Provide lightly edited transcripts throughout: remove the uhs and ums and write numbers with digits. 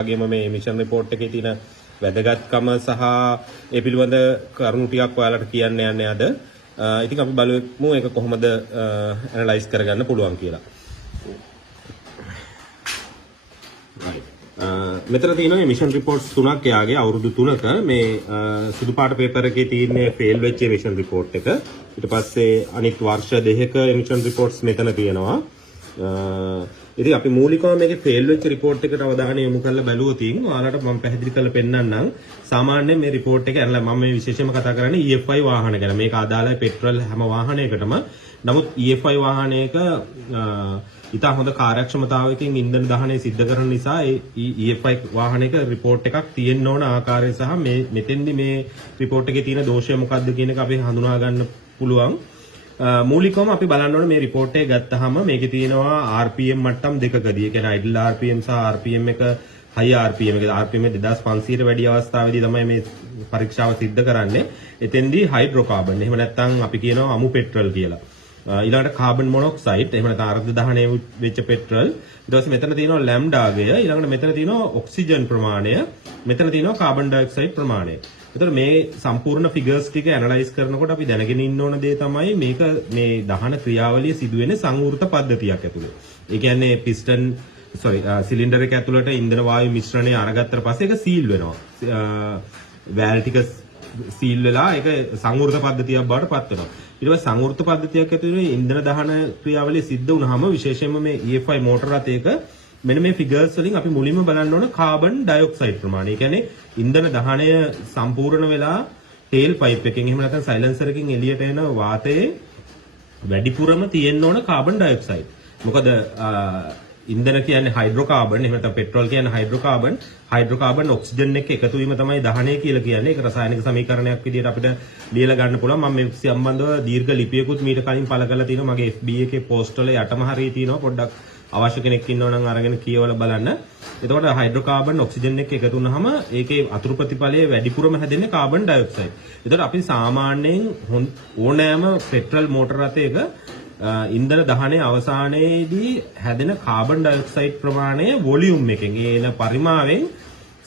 වගේම මේ emission report එකේ තියෙන වැදගත්කම සහ ඒ පිළිබඳ කරුණු ටිකක් ඔයාලට කියන්න යන්නේ අද. ඉතින් අපි බලමු ඒක කොහොමද ඇනලයිස් කරගන්න පුළුවන් කියලා. මෙතන තියෙනවා එමිෂන් රිපෝට්ස් තුනක් යාගේ අවුරුදු 3ක මේ සුදු පාට පේපර් එකේ තියෙන ෆේල් වෙච්ච එමිෂන් රිපෝට් එක. ඊට පස්සේ අනිත් වර්ෂ දෙකක එමිෂන් රිපෝට්ස් මෙතන තියෙනවා. ඉතින් අපි මූලිකව මේකේ ෆේල් වෙච්ච රිපෝට් එකට අවධානය යොමු කරලා බැලුවොත් ඔයාලට මම පැහැදිලි කරලා පෙන්නන්නම්. සාමාන්‍යයෙන් මේ රිපෝට් එක ඇනලා මම මේ විශේෂයෙන්ම කතා කරන්නේ EFI වාහන ගැන. මේක අදාළයි පෙට්‍රල් හැම වාහනයකටම. නමුත් EFI වාහනයක ඉතා හොඳ කාර්යක්ෂමතාවයකින් ඉන්ධන දහනය සිද්ධ කරන නිසා ඒ EFI වාහනයක රිපෝට් එකක් තියෙන්න ඕන ආකාරය සහ මේ මෙතෙන්දි මේ රිපෝට් එකේ තියෙන දෝෂය මොකක්ද කියන එක අපි හඳුනා ගන්න පුළුවන්. මූලිකවම අපි බලන්න ඕනේ මේ රිපෝට් එක ගත්තාම මේකේ තියෙනවා RPM මට්ටම් දෙකකදී. ඒ කියන්නේ idle RPM සහ RPM එක high RPM එක RPM 2500ට වැඩි අවස්ථාවේදී තමයි මේ පරීක්ෂාව සිද්ධ කරන්නේ. එතෙන්දී හයිඩ්‍රෝකාබන් එහෙම නැත්නම් අපි කියනවා අමු පෙට්‍රල් කියලා. ඊළඟට කාබන් මොනොක්සයිඩ් එහෙම නැත්නම් අර්ධ දහනය වෙච්ච පෙට්‍රල්. ඊට පස්සේ මෙතන තියෙනවා ලැම්ඩා ගය. ඊළඟට මෙතන තියෙනවා ඔක්සිජන් ප්‍රමාණය. මෙතන තියෙනවා කාබන් ඩයොක්සයිඩ් ප්‍රමාණය. එතකොට මේ සම්පූර්ණ ෆිගර්ස් ටික ඇනලයිස් කරනකොට අපි දැනගෙන ඉන්න ඕන දේ තමයි මේක මේ දහන ක්‍රියාවලිය සිදුවෙන්නේ සංවෘත පද්ධතියක් ඇතුළේ. ඒ කියන්නේ පිස්ටන් සිලින්ඩර් එක ඇතුළට ඉන්ධන වායු මිශ්‍රණය අරගත්තට පස්සේ ඒක සීල් වෙනවා. වැල් ටික සීල් වෙලා ඒක සංවෘත පද්ධතියක් බවට පත් වෙනවා. ඊට පස්සේ සංවෘත පද්ධතියක් ඇතුළේ ඉන්ධන දහන ක්‍රියාවලිය සිද්ධ වුණාම විශේෂයෙන්ම මේ EFI මෝටර රථයක මෙන්න මේ ෆිගර්ස් වලින් අපි මුලින්ම බලන්න ඕන කාබන් ඩයොක්සයිඩ් ප්‍රමාණය. ඒ කියන්නේ ඉන්ධන දහනය සම්පූර්ණ වෙලා ටේල් පයිප් එකකින් එහෙම නැත්නම් සයිලන්සර් එකකින් එළියට එන වාතයේ වැඩිපුරම තියෙන්න ඕන කාබන් ඩයොක්සයිඩ්. මොකද ඉන්ධන කියන්නේ හයිඩ්‍රෝකාබන් එහෙම නැත්නම් පෙට්‍රල් කියන්නේ හයිඩ්‍රෝකාබන් ඔක්සිජන් එක්ක එකතු වීම තමයි දහනය කියලා කියන්නේ. ඒක රසායනික සමීකරණයක් විදිහට අපිට ලියලා ගන්න පුළුවන්. මම මේ සම්බන්ධව දීර්ඝ ලිපියකුත් මීට කලින් පළ කරලා තිනවා. මගේ FB එකේ පෝස්ට් වල යටම හරිය තියෙනවා. පොඩ්ඩක් අවශ්‍ය කෙනෙක් ඉන්නවා නම් අරගෙන කියවලා බලන්න. එතකොට හයිඩ්‍රෝකාබන් ඔක්සිජන් එක්ක එකතු වුනහම ඒකේ අතුරු ප්‍රතිඵලයේ වැඩිපුරම හැදෙන්නේ කාබන් ඩයොක්සයිඩ්. එතකොට අපි සාමාන්‍යයෙන් ඕනෑම පෙට්‍රල් මෝටර රථයක ඉන්ධන දහනයේ අවසානයේදී හැදෙන කාබන් ඩයොක්සයිඩ් ප්‍රමාණය වොලියුම් එකෙන් එන පරිමාවෙන්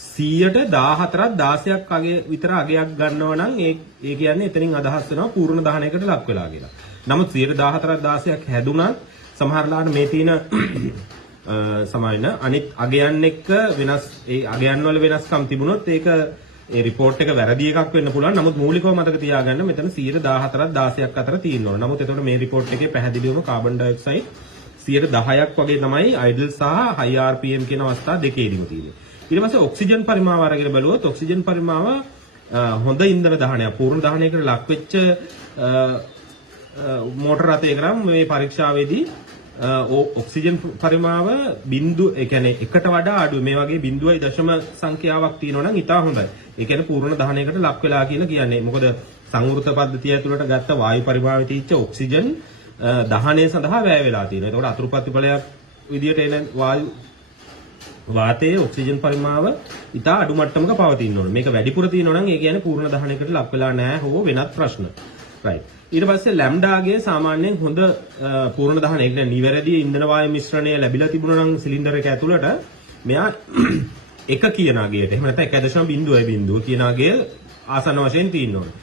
114ක් 16ක් අගය විතර අගයක් ගන්නවා නම් ඒ කියන්නේ එතනින් අදහස් වෙනවා පූර්ණ දහනයකට ලක් වෙලා කියලා. නමුත් 114ක් 16ක් හැදුනත් සමහරලාට මේ තියෙන සමායන අනිත් අගයන් එක්ක වෙනස් ඒ අගයන් වල වෙනස්කම් තිබුණොත් ඒක ඒ රිපෝට් එක වැරදි එකක් වෙන්න පුළුවන්. නමුත් මූලිකව මතක තියාගන්න මෙතන 114ක් 16ක් අතර තියෙනවා. නමුත් එතකොට මේ රිපෝට් එකේ පැහැදිලිවම කාබන් ඩයොක්සයිඩ් 10%ක් වගේ තමයි idle සහ high RPM කියන අවස්ථා දෙකේදීම තියෙන්නේ. ඊට පස්සේ ඔක්සිජන් පරිමාව අරගෙන බලුවොත් ඔක්සිජන් පරිමාව හොඳ ඉන්ධන දහනයක් පූර්ණ දහනයකට ලක් වෙච්ච මෝටර රථයක නම් මේ පරීක්ෂාවේදී ඔක්සිජන් පරිමාව බිංදු ඒ කියන්නේ එකට වඩා අඩු මේ වගේ බිංදුවයි දශම සංඛ්‍යාවක් තියෙනවා නම් ඉතා හොඳයි. ඒ කියන්නේ පූර්ණ දහනයකට ලක් වෙලා කියලා කියන්නේ. මොකද සංවෘත පද්ධතිය ඇතුළට ගත්ත වායු පරිමාවේ තියෙච්ච ඔක්සිජන් දහනය සඳහා වැය වෙලා තියෙනවා. ඒකට අතුරු ප්‍රතිඵලයක් විදියට එන වාතයේ ඔක්සිජන් පරිමාව ඉතා අඩු මට්ටමක පවතින්න ඕන. මේක වැඩිපුර තියෙනවා නම් ඒ කියන්නේ පූර්ණ දහනයකට ලක් වෙලා නැහැ හෝ වෙනත් ප්‍රශ්න. right. ඊට පස්සේ ලැම්ඩාගේ සාමාන්‍යයෙන් හොඳ පූර්ණ දහනය කියන්නේ නිවැරදි ඉන්ධන වායු මිශ්‍රණය ලැබිලා තිබුණා නම් සිලින්ඩර් එක ඇතුළට මෙයා 1 කියන අගයට එහෙම නැත්නම් 1.0 කියන අගය ආසන්න වශයෙන් තියෙන්න ඕනේ.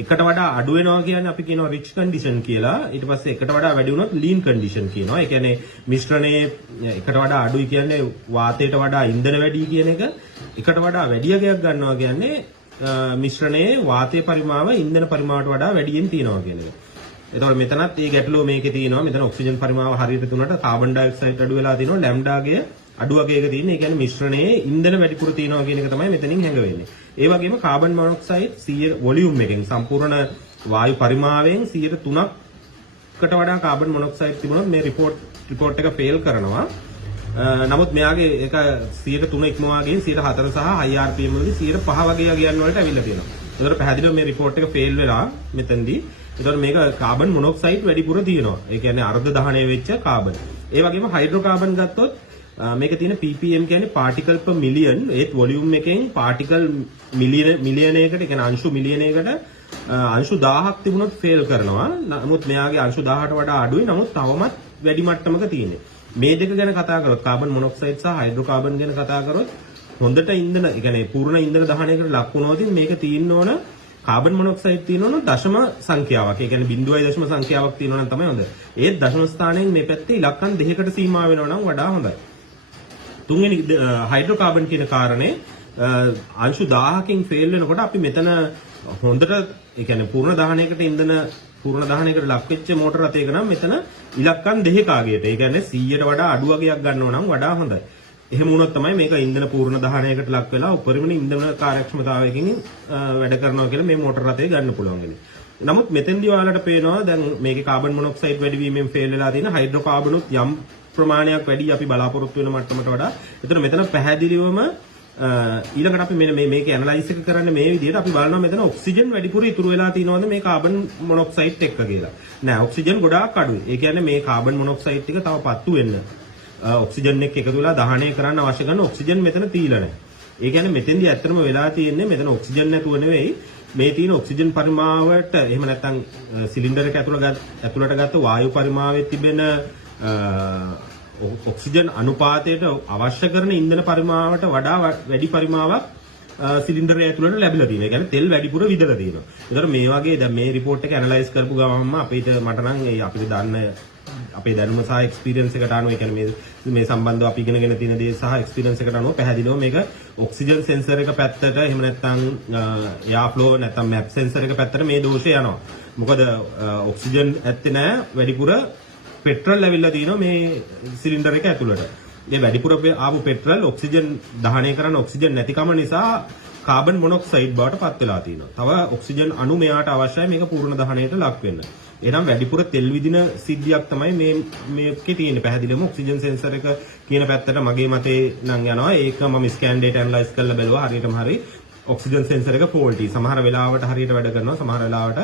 එකට වඩා අඩු වෙනවා කියන්නේ අපි කියනවා රිච් කන්ඩිෂන් කියලා. ඊට පස්සේ එකට වඩා වැඩි වුණොත් ලීන් කන්ඩිෂන් කියනවා. ඒ කියන්නේ මිශ්‍රණයේ එකට වඩා අඩුයි කියන්නේ වාතයට වඩා ඉන්ධන වැඩි කියන එක. එකට වඩා වැඩි අගයක් ගන්නවා කියන්නේ මිශ්‍රණයේ වාතයේ පරිමාව ඉන්ධන පරිමාවට වඩා වැඩියෙන් තියෙනවා කියන එක. එතකොට මෙතනත් මේ ගැටලුව මේකේ තියෙනවා. මෙතන ඔක්සිජන් පරිමාව හරියට තුනට කාබන් ඩයොක්සයිඩ් අඩු වෙලා තියෙනවා. ලැම්ඩාගේ අඩු වගේක තියෙන. ඒ කියන්නේ මිශ්‍රණයේ ඉන්ධන වැඩිපුර තියෙනවා කියන එක තමයි මෙතනින් හැඟවෙන්නේ. ඒ වගේම කාබන් මොනොක්සයිඩ් 100 වොලියුම් එකෙන් සම්පූර්ණ වායු පරිමාවෙන් 3%කට වඩා කාබන් මොනොක්සයිඩ් තිබුණොත් මේ රිපෝට් එක ෆේල් කරනවා. නමුත් මෙයාගේ ඒක 103 ඉක්මවා ගිහින් 104 සහ high RPM වලදී 105 වගේ අගයන් වලට ඇවිල්ලා තියෙනවා. ඒතකොට පැහැදිලිව මේ රිපෝට් එක ෆේල් වෙලා මෙතනදී. ඒතකොට මේක කාබන් මොනොක්සයිඩ් වැඩිපුර තියෙනවා. ඒ කියන්නේ අර්ධ දහනය වෙච්ච කාබන්. ඒ වගේම හයිඩ්‍රෝකාබන් ගත්තොත් මේක තියෙන ppm කියන්නේ particle per million. ඒත් වොලියුම් එකෙන් particle මිලියනයකට ඒ කියන්නේ අංශු මිලියනයකට අංශු 1000ක් තිබුණොත් ෆේල් කරනවා. නමුත් මෙයාගේ අංශු 1000ට වඩා අඩුයි. නමුත් තවමත් වැඩි මට්ටමක තියෙන්නේ. මේ දෙක ගැන කතා කරොත් කාබන් මොනොක්සයිඩ් සහ හයිඩ්‍රෝකාබන් ගැන කතා කරොත් හොඳට ඉන්ධන, ඒ කියන්නේ පූර්ණ ඉන්ධන දහනයකට ලක් වුණොත් මේක තියෙන්න ඕන කාබන් මොනොක්සයිඩ් තියෙන්න ඕන දශම සංඛ්‍යාවක්. ඒ කියන්නේ 0.0 සංඛ්‍යාවක් තියෙනවා නම් තමයි හොඳ. ඒත් දශම ස්ථානයෙන් මේ පැත්තේ ඉලක්කම් 2කට සීමා වෙනවා නම් වඩා හොඳයි. තුන්වෙනි හයිඩ්‍රෝකාබන් කියන කාරණේ අංශු 1000කින් ෆේල් වෙනකොට අපි මෙතන හොඳට, ඒ කියන්නේ පූර්ණ දහනයකට ඉන්ධන පූර්ණ දහනයකට ලක් වෙච්ච මෝටර රථයක නම් මෙතන ඉලක්කම් 2ක ආගයට, ඒ කියන්නේ 100ට වඩා අඩු වගයක් ගන්නවා නම් වඩා හොඳයි. එහෙම වුණොත් තමයි මේක ඉන්ධන පූර්ණ දහනයකට ලක් වෙලා උපරිම ඉන්ධන කාර්යක්ෂමතාවයකින් වැඩ කරනවා කියලා මේ මෝටර රථය ගන්න පුළුවන් වෙන්නේ. නමුත් මෙතෙන්දී ඔයාලට පේනවා දැන් මේකේ කාබන් මොනොක්සයිඩ් වැඩිවීමෙන් ෆේල් වෙලා තියෙන හයිඩ්‍රෝකාබනුත් යම් ප්‍රමාණයක් වැඩි අපි බලාපොරොත්තු වෙන මට්ටමට වඩා. එතන මෙතන පැහැදිලිවම ඊළඟට අපි මේක ඇනලයිස් එක කරන්නේ මේ විදිහට අපි බලනවා මෙතන ඔක්සිජන් වැඩිපුර ඉතුරු වෙලා තියෙනවද මේ කාබන් මොනොක්සයිඩ් එක්ක කියලා. නෑ, ඔක්සිජන් ගොඩාක් අඩුයි. ඒ කියන්නේ මේ කාබන් මොනොක්සයිඩ් ටික තව පත්තු වෙන්න ඔක්සිජන් එක්ක එකතු වෙලා දහනය කරන්න අවශ්‍ය කරන ඔක්සිජන් මෙතන තීලා නැහැ. ඒ කියන්නේ මෙතෙන්දී ඇත්තටම වෙලා තියෙන්නේ මෙතන ඔක්සිජන් නැතුව නෙවෙයි මේ තියෙන ඔක්සිජන් පරිමාවට, එහෙම නැත්නම් සිලින්ඩර් එක ඇතුළට ගත්ත වායු පරිමාවයේ තිබෙන ඔක්සිජන් අනුපාතයට අවශ්‍ය කරන ඉන්ධන පරිමාවට වඩා වැඩි පරිමාවක් සිලින්ඩරය ඇතුළට ලැබිලා තියෙනවා. ඒ කියන්නේ තෙල් වැඩිපුර විදලා තියෙනවා. ඒතර මේ වගේ දැන් මේ රිපෝට් එක ඇනලයිස් කරපු ගමන්ම අපිට මට නම් අපිට දන්න අපේ දැනුම සහ එක්ස්පීරියන්ස් එකට අනුව, ඒ කියන්නේ මේ සම්බන්ධව අපි ඉගෙනගෙන තියෙන දේ සහ එක්ස්පීරියන්ස් එකට අනුව පැහැදිලිව මේක ඔක්සිජන් සෙන්සර් එක පැත්තට, එහෙම නැත්නම් එයා ෆ්ලෝ නැත්නම් මැප් සෙන්සර් එක පැත්තට මේ දෝෂය යනවා. මොකද ඔක්සිජන් ඇත්තේ නැහැ, වැඩිපුර පෙට්‍රල් ඇවිල්ලා තියෙනවා මේ සිලින්ඩර් එක ඇතුළට. මේ වැඩිපුර ආපු පෙට්‍රල් ඔක්සිජන් දහනය කරන ඔක්සිජන් නැතිකම නිසා කාබන් මොනොක්සයිඩ් බවට පත් වෙලා තියෙනවා. තව ඔක්සිජන් අණු මෙයාට අවශ්‍යයි මේක පූර්ණ දහනයට ලක් වෙන්න. එහෙනම් වැඩිපුර තෙල් විදින සිද්ධියක් තමයි මේකේ තියෙන්නේ. පැහැදිලිවම ඔක්සිජන් සෙන්සර් එක කියන පැත්තට මගේ මතේ නම් යනවා. ඒක මම ස්කෑන් ඩේටා ඇනලයිස් කරලා බැලුවා. හරියටම හරි ඔක්සිජන් සෙන්සර් එක ෆෝල්ටි. සමහර වෙලාවට හරියට වැඩ කරනවා, සමහර වෙලාවට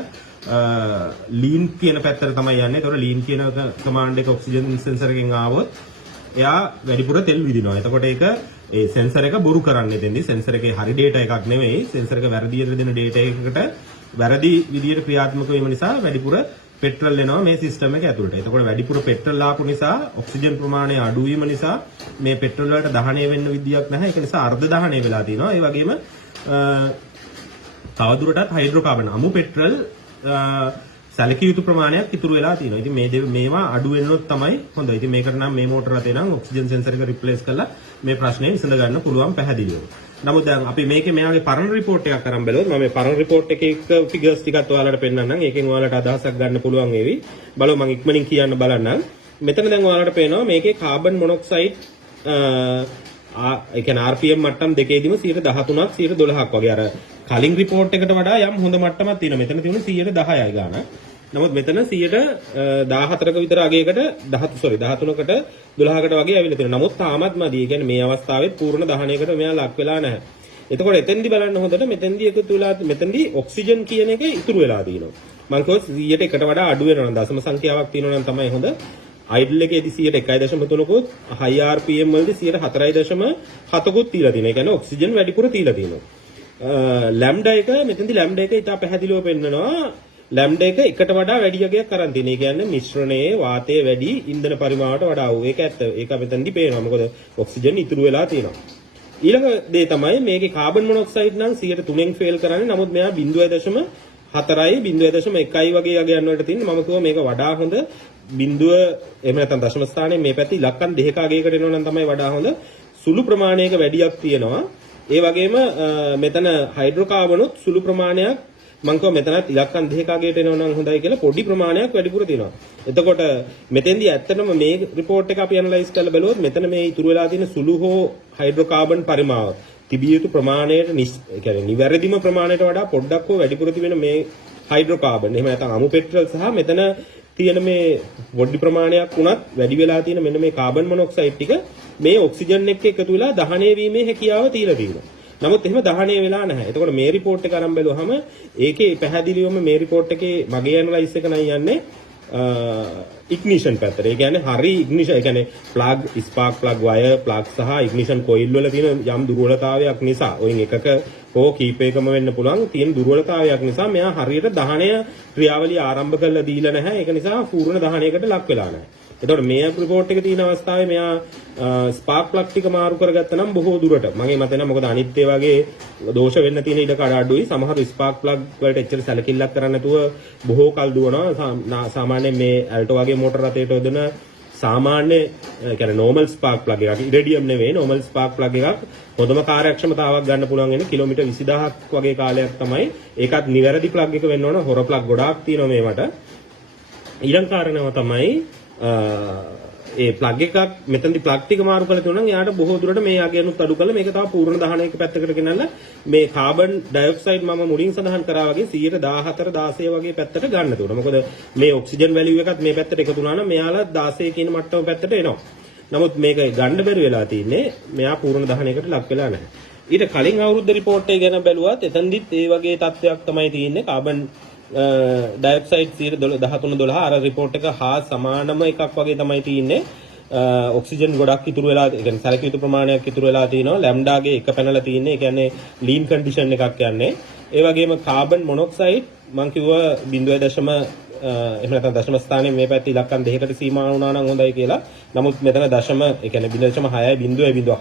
ලීන් කියන පැත්තට තමයි යන්නේ. ඒතකොට ලීන් කියන කමාන්ඩ් එක ඔක්සිජන් සෙන්සර් එකෙන් ආවොත් එයා වැඩිපුර තෙල් විදිනවා. එතකොට ඒක ඒ සෙන්සර් එක බොරු කරන්නේ දෙන්නේ. සෙන්සර් එකේ හරි ඩේටා එකක් නෙවෙයි. සෙන්සර් එක වැරදි විදිහට දෙන ඩේටා එකකට වැරදි විදිහට ක්‍රියාත්මක වීම නිසා වැඩිපුර පෙට්‍රල් එනවා මේ සිස්ටම් එක ඇතුළට. එතකොට වැඩිපුර පෙට්‍රල් ආපු නිසා ඔක්සිජන් ප්‍රමාණය අඩු වීම නිසා මේ පෙට්‍රල් වලට දහනය වෙන්න විදියක් නැහැ. ඒක නිසා අර්ධ දහනය වෙලා තියෙනවා. ඒ වගේම තවදුරටත් හයිඩ්‍රෝකාබන් අමු පෙට්‍රල් සැලකිය යුතු ප්‍රමාණයක් ඉතුරු වෙලා තියෙනවා. ඉතින් මේවා අඩු වෙනොත් තමයි හොඳ. ඉතින් මේකට නම් මේ මෝටර රථේ නම් ඔක්සිජන් සෙන්සර් එක රිප්ලේස් කරලා මේ ප්‍රශ්නේ විසඳ ගන්න පුළුවන් පැහැදිලිව. නමුත් දැන් අපි මේකේ මෙයාගේ පරණ රිපෝට් එකක් අරන් බැලුවොත් මම මේ පරණ රිපෝට් එකේ ෆිගර්ස් ටිකත් ඔයාලට පෙන්නන්නම්. ඒකෙන් ඔයාලට අදහසක් ගන්න පුළුවන් වේවි. බලමු මම ඉක්මනින් කියන්න බලන්නම්. මෙතන දැන් ඔයාලට පේනවා මේකේ කාබන් මොනොක්සයිඩ් ඒ කියන්නේ RPM මට්ටම් දෙකේදීම 13ක් 12ක් වගේ අර කලින් රිපෝට් එකට වඩා යම් හොඳ මට්ටමක් තියෙනවා. මෙතන තියෙන්නේ 10%යි ගාන. නමුත් මෙතන 14ක විතර අගයකට 13කට 12කට වගේ ඇවිල්ලා තියෙනවා. නමුත් තාමත් මදි. ඒ කියන්නේ මේ අවස්ථාවේ පූර්ණ දහනයකට මෙයා ලක් වෙලා නැහැ. එතකොට එතෙන්දි බලන්න හොඳට මෙතෙන්දි එකතු වෙලා මෙතෙන්දි ඔක්සිජන් කියන එක ඉතුරු වෙලා තියෙනවා. මම කිව්වා 100ට එකට වඩා අඩු වෙනවා නම් දශම සංඛ්‍යාවක් තියෙනවා නම් තමයි හොඳ. අයිඩල් එකේදී 101.3කුත් හයි RPM වලදී 4.7කුත් තියලා තියෙනවා. ඒ කියන්නේ ඔක්සිජන් වැඩිපුර තියලා තියෙනවා. ලැම්ඩා එක මෙතෙන්දී ලැම්ඩා එක ඉතා පැහැදිලිව පෙන්නනවා. ලැම්ඩා එක එකට වඩා වැඩි යගයක් අරන් තියෙනවා. ඒ කියන්නේ මිශ්‍රණයේ වාතයේ වැඩි ඉන්ධන පරිමාවට වඩා වූ. ඒක ඇත්ත. ඒක මෙතෙන්දී පේනවා. මොකද ඔක්සිජන් ඉතුරු වෙලා තියෙනවා. ඊළඟ දේ තමයි මේකේ කාබන් මොනොක්සයිඩ් නම් 103න් ෆේල් කරන්නේ. නමුත් මෙයා 0.4යි 0.1යි වගේ යගයන් වලට තියෙනවා. මම කිව්වා මේක වඩා හොඳ. බිඳුව එහෙම නැත්නම් දශම ස්ථානයේ මේ පැත්තේ ඉලක්කම් 2ක අගයකට එනවා නම් තමයි වඩා හොඳ. සුළු ප්‍රමාණයක වැඩියක් තියෙනවා. ඒ වගේම මෙතන හයිඩ්‍රෝකාබනුත් සුළු ප්‍රමාණයක් මම කිව්වා මෙතනත් ඉලක්කම් 2ක අගයට එනවා නම් හොඳයි කියලා පොඩි ප්‍රමාණයක් වැඩිපුර තියෙනවා. එතකොට මෙතෙන්දී ඇත්තටම මේ රිපෝට් එක අපි ඇනලයිස් කරලා බලුවොත් මෙතන මේ ඉතුරු වෙලා තියෙන සුළු හෝ හයිඩ්‍රෝකාබන් පරිමාව තිබිය යුතු ප්‍රමාණයට ඒ කියන්නේ නිවැරදිම ප්‍රමාණයට වඩා පොඩ්ඩක් හෝ වැඩිපුර තිබෙන මේ හයිඩ්‍රෝකාබන් එහෙම නැත්නම් අමු පෙට්‍රල් සහ මෙතන තියෙන මේ පොඩි ප්‍රමාණයක් වුණත් වැඩි වෙලා තියෙන මෙන්න මේ කාබන් මොනොක්සයිඩ් ටික මේ ඔක්සිජන් එක්ක එකතු වෙලා දහනය වීමේ හැකියාව තියලා තියෙනවා. නමුත් එහෙම දහනය වෙලා නැහැ. එතකොට මේ රිපෝට් එක අරන් බැලුවහම ඒකේ පැහැදිලිවම මේ රිපෝට් එකේ මගේ ඇනලයිස් එක නම් යන්නේ ඉග්නිෂන් පැත්තට. ඒ කියන්නේ හරි ඉග්නිෂන්, ඒ කියන්නේ plug, spark plug wire, plug සහ ඉග්නිෂන් කොයිල් වල තියෙන යම් දුර්වලතාවයක් නිසා, ඔයින් එකක හෝ කීපයකම වෙන්න පුළුවන් තියෙන දුර්වලතාවයක් නිසා මෙයා හරියට දහනය ක්‍රියාවලිය ආරම්භ කරලා දීලා නැහැ. ඒක නිසා පූර්ණ දහනයකට ලක් වෙලා නැහැ. එතකොට මේ report එකේ තියෙන අවස්ථාවේ මෙයා spark plug ටික මාරු කරගත්තා නම් බොහෝ දුරට මගේ මතය නම් මොකද අනිත් ඒ වගේ දෝෂ වෙන්න තියෙන ඉඩ කඩ අඩුයි. සමහර spark plug වලට එච්චර සැලකිල්ලක් කරන්නේ නැතුව බොහෝ කල් දුවනවා. සාමාන්‍යයෙන් මේ Alto වගේ මෝටර රථයට යොදන සාමාන්‍ය කියන්නේ normal spark plug එකක් ඉරේඩියම් නෙවෙයි normal spark plug එකක් හොඳම කාර්යක්ෂමතාවක් ගන්න පුළුවන් වෙන කිලෝමීටර් 20000ක් වගේ කාලයක් තමයි. ඒකත් නිවැරදි plug එක වෙන්න ඕන. හොර plug ගොඩාක් තියෙනවා මේවට. ඊළඟ කාරණාව තමයි ඒ plug එකක් මෙතනදී plug ටික මාරු කරලා තියෙනවා නම් එයාට බොහෝ දුරට මේ යගෙනුත් අඩු කරලා මේක තව පූර්ණ දහනයක පැත්තකට ගෙනල්ලා මේ කාබන් ඩයොක්සයිඩ් මම මුලින් සඳහන් කරා වගේ 14 16 වගේ පැත්තට ගන්න තියෙනවා. මොකද මේ ඔක්සිජන් වැලියු එකත් මේ පැත්තට එකතු වුණා නම් මෙයාලා 16 කියන මට්ටම පැත්තට එනවා. නමුත් මේක ගන්න බැරි වෙලා තින්නේ මෙයා පූර්ණ දහනයකට ලක් වෙලා නැහැ. ඊට කලින් අවුරුද්ද report එක ගැන බැලුවත් එතනදිත් ඒ වගේ තත්ත්වයක් තමයි තියෙන්නේ. කාබන් ඩයොක්සයිඩ් 13 12 අර report එක හා සමානම එකක් වගේ තමයි තියෙන්නේ. ඔක්සිජන් ගොඩක් ඉතුරු වෙලා ඒ කියන්නේ සැලකිය යුතු ප්‍රමාණයක් ඉතුරු වෙලා තිනවා. ලැම්ඩාගේ එක පැනලා තියෙන්නේ. ඒ කියන්නේ ලීන් කන්ඩිෂන් එකක් යන්නේ. ඒ වගේම කාබන් මොනොක්සයිඩ් මම කිව්වා 0.0 එහෙම නැත්නම් දශම ස්ථානයේ මේ පැත්තේ ඉලක්කම් දෙකකට සීමා වුණා නම් හොඳයි කියලා. නමුත් මෙතන දශම ඒ කියන්නේ 0.6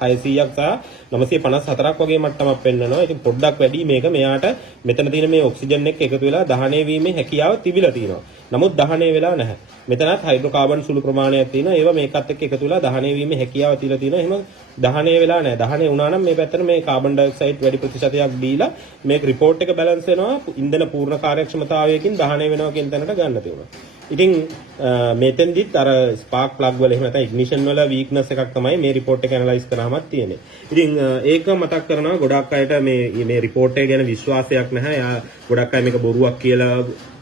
600ක් සහ 954ක් වගේ මට්ටමක් පෙන්වනවා. ඉතින් පොඩ්ඩක් වැඩි මේක මෙයාට මෙතන තියෙන මේ ඔක්සිජන් එක එකතු වෙලා දහණය වීමේ හැකියාව තිබිලා තියෙනවා. නමුත් දහණය වෙලා නැහැ. මෙතනත් හයිඩ්‍රෝකාබන් සුළු ප්‍රමාණයක් තියෙනවා. ඒවා මේකත් එක්ක එකතු වෙලා දහණය වීමේ හැකියාව තියලා තියෙනවා. එහෙම දහණය වෙලා නැහැ. දහණය වුණා නම් මේ පැත්තට මේ කාබන් ඩයොක්සයිඩ් වැඩි ප්‍රතිශතයක් දීලා මේක report එක බැලන්ස් වෙනවා. ඉන්ධන පූර්ණ කාර්යක්ෂමතාවයකින් දහණය වෙනවා කියන තැනට ගන්න තියෙනවා. ඉතින් මෙතෙන්දිත් අර spark plug වල එහෙම නැත්නම් ignition වල weakness එකක් තමයි මේ report එක analyze කරාමත් තියෙන්නේ. ඉතින් ඒක මතක් කරනවා ගොඩක් අයට මේ report එක ගැන විශ්වාසයක් නැහැ. යා ගොඩක් අය මේක බොරුවක් කියලා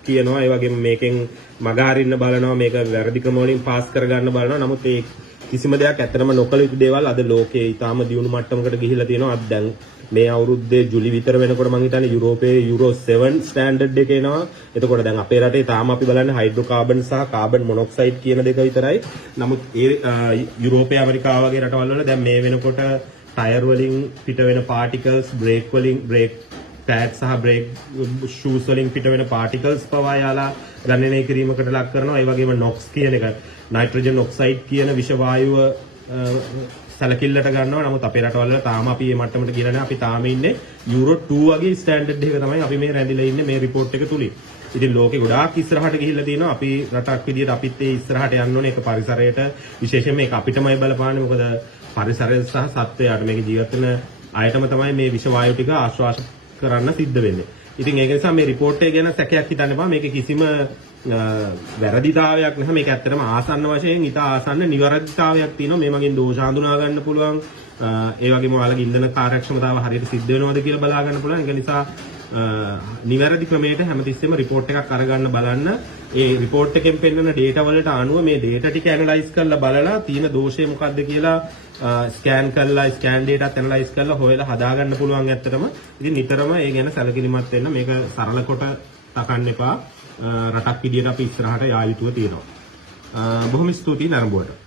කියනවා. ඒ වගේම මේකෙන් මග හරින්න බලනවා. මේක වැරදි ක්‍රම වලින් පාස් කරගන්න බලනවා. නමුත් ඒ කිසිම දෙයක් ඇත්තටම නොකළ යුතු දේවල් අද ලෝකයේ ඊටාම දියුණු මට්ටමකට ගිහිලා තියෙනවා. අද දැන් මේ අවුරුද්දේ ජුලි විතර වෙනකොට මම හිතන්නේ යුරෝපයේ යුරෝ 7 ස්ටෑන්ඩඩ් එක එනවා. එතකොට දැන් අපේ රටේ තාම අපි බලන්නේ හයිඩ්‍රෝකාබන් සහ කාබන් මොනොක්සයිඩ් කියන දෙක විතරයි. නමුත් ඒ යුරෝපයේ ඇමරිකාව වගේ රටවල් වල දැන් මේ වෙනකොට ටයර් වලින් පිට වෙන පාටිකල්ස් බ්‍රේක් වලින් බ්‍රේක් පැඩ් සහ බ්‍රේක් ෂූස් වලින් පිට වෙන පාටිකල්ස් පවා යාලා ගණනය කිරීමකට ලක් කරනවා. ඒ වගේම නොක්ස් කියන එක නයිට්‍රජන් ඔක්සයිඩ් කියන විෂ වායුව සැලකිල්ලට ගන්නවා. නමුත් අපේ රටවල තාම අපි මේ මට්ටමට ගිහලා නැහැ. අපි තාම ඉන්නේ යුරෝ 2 වගේ ස්ටෑන්ඩඩ් එකක තමයි අපි මේ රැඳිලා ඉන්නේ මේ report එක තුලින්. ඉතින් ලෝකේ ගොඩාක් ඉස්සරහට ගිහිල්ලා තියෙනවා. අපි රටක් විදියට අපිත් ඒ ඉස්සරහට යන්න ඕනේ. ඒක පරිසරයට විශේෂයෙන් මේක අපිටමයි බලපාන්නේ. මොකද පරිසරය සහ සත්වයාට මේක ජීවත් වෙන අයටම තමයි මේ විෂ වායු ටික ආශ්වාස කරන්න සිද්ධ වෙන්නේ. ඉතින් ඒක නිසා මේ report එක ගැන සැකයක් හිතන්න එපා. මේකේ කිසිම වැරදිතාවයක් නැහැ. මේක ඇත්තටම ආසන්න වශයෙන් ඉතා ආසන්න නිවැරදිතාවයක් තියෙනවා. මේ මගින් දෝෂ හඳුනා ගන්න පුළුවන්. ඒ වගේම ඔයාලගේ ඉන්ධන කාර්යක්ෂමතාව හරියට සිද්ධ වෙනවද කියලා බලා ගන්න පුළුවන්. ඒක නිසා නිවැරදි ක්‍රමයට හැමතිස්සෙම report එකක් අරගන්න බලන්න. ඒ report එකෙන් පෙන්නන data වලට අනුව මේ data ටික analyze කරලා බලලා තියෙන දෝෂය මොකක්ද කියලා scan කරලා scan data analyze කරලා හොයලා හදාගන්න පුළුවන් ඇත්තටම. ඉතින් නිතරම ඒ ගැන සැලකිලිමත් වෙන්න. මේක සරල කොට තකන්න එපා. රටක් විදියට අපි ඉස්සරහට යා යුතුව තියෙනවා. බොහොම ස්තුතියි නරඹුවට.